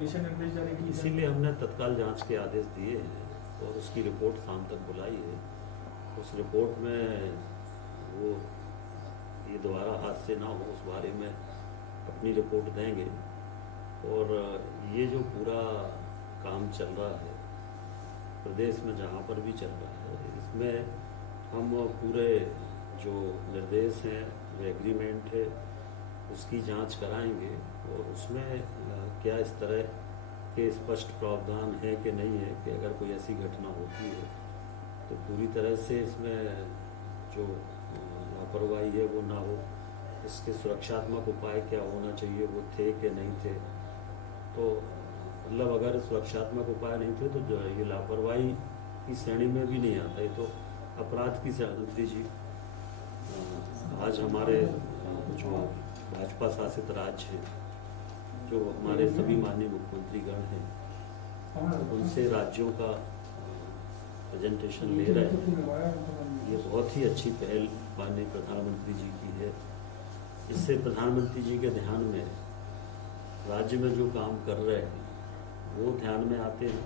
दिशा निर्देश जारी किए। इसीलिए हमने तत्काल जांच के आदेश दिए हैं और उसकी रिपोर्ट शाम तक बुलाई है। उस रिपोर्ट में वो ये दोबारा हादसे ना हो उस बारे में अपनी रिपोर्ट देंगे। और ये जो पूरा काम चल रहा है प्रदेश में जहाँ पर भी चल रहा है, इसमें हम पूरे जो निर्देश हैं, जो एग्रीमेंट है, उसकी जांच कराएंगे और उसमें क्या इस तरह के स्पष्ट प्रावधान है कि नहीं है कि अगर कोई ऐसी घटना होती है तो पूरी तरह से इसमें जो लापरवाही है वो ना हो। इसके सुरक्षात्मक उपाय क्या होना चाहिए, वो थे कि नहीं थे। तो मतलब अगर सुरक्षात्मक उपाय नहीं थे तो जो ये लापरवाही की श्रेणी में भी नहीं आता, ये तो अपराध की श्रेणी जी। आज हमारे जो भाजपा शासित राज्य है, जो हमारे सभी माननीय मुख्यमंत्रीगण हैं, उनसे राज्यों का प्रेजेंटेशन ले रहे हैं। ये बहुत ही अच्छी पहल माननीय प्रधानमंत्री जी की है। इससे प्रधानमंत्री जी के ध्यान में राज्य में जो काम कर रहे हैं वो ध्यान में आते हैं।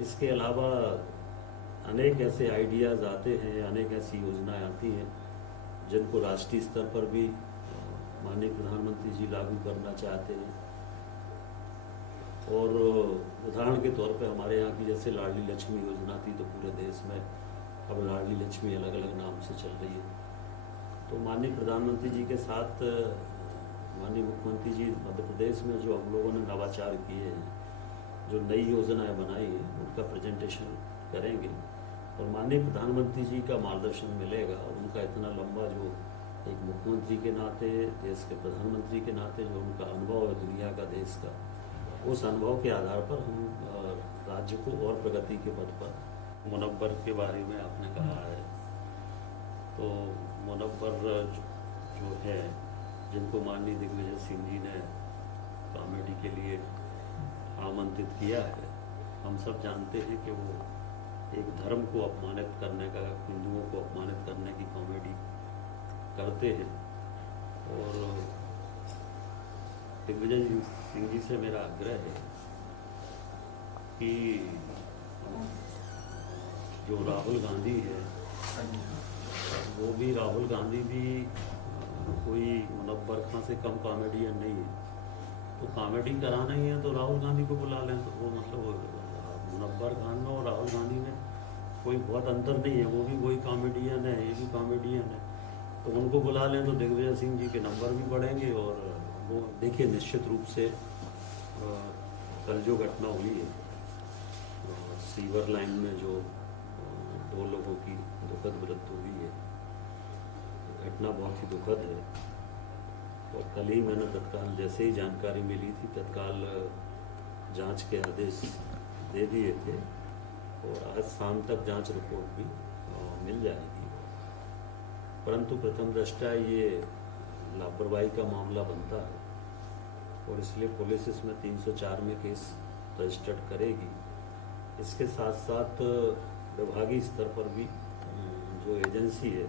इसके अलावा अनेक ऐसे आइडियाज़ आते हैं, अनेक ऐसी योजनाएं आती हैं जिनको राष्ट्रीय स्तर पर भी माननीय प्रधानमंत्री जी लागू करना चाहते हैं। और उदाहरण के तौर पे हमारे यहाँ की जैसे लाडली लक्ष्मी योजना थी, तो पूरे देश में अब लाडली लक्ष्मी अलग अलग नाम से चल रही है। तो माननीय प्रधानमंत्री जी के साथ माननीय मुख्यमंत्री जी मध्य प्रदेश में जो हम लोगों ने नवाचार किए हैं, जो नई योजनाएं बनाई हैं, उनका प्रेजेंटेशन करेंगे और माननीय प्रधानमंत्री जी का मार्गदर्शन मिलेगा। और उनका इतना लंबा जो एक मुख्यमंत्री के नाते, देश के प्रधानमंत्री के नाते जो उनका अनुभव है दुनिया का, देश का, उस अनुभव के आधार पर हम राज्य को और प्रगति के पथ पर। मुनव्वर के बारे में आपने कहा है, तो मुनव्वर जो है, जिनको माननीय दिग्विजय सिंह जी ने कॉमेडी के लिए आमंत्रित किया है, हम सब जानते हैं कि वो एक धर्म को अपमानित करने का, हिंदुओं को अपमानित करने की कॉमेडी करते हैं। और दिग्विजय सिंह जी से मेरा आग्रह है कि जो राहुल गांधी है, वो भी, राहुल गांधी भी कोई मुनव्वर खां से कम कॉमेडियन नहीं है। तो कॉमेडी कराना ही है तो राहुल गांधी को बुला लें। तो वो मतलब मुनव्वर खान में और राहुल गांधी में कोई बहुत अंतर नहीं है, वो भी वही कॉमेडियन है, ये भी कॉमेडियन है। तो उनको बुला लें तो दिग्विजय सिंह जी के नंबर भी बढ़ेंगे। और वो देखिए, निश्चित रूप से कल जो घटना हुई है सीवर लाइन में, जो 2 लोगों की दुखद मृत्यु हुई है, घटना बहुत ही दुखद है। और कल ही मैंने तत्काल, जैसे ही जानकारी मिली थी, तत्काल जांच के आदेश दे दिए थे और आज शाम तक जांच रिपोर्ट भी मिल जाएगी। परंतु प्रथम दृष्टया ये लापरवाही का मामला बनता है और इसलिए पुलिस इसमें 304 में केस रजिस्टर्ड करेगी। इसके साथ साथ विभागीय स्तर पर भी जो एजेंसी है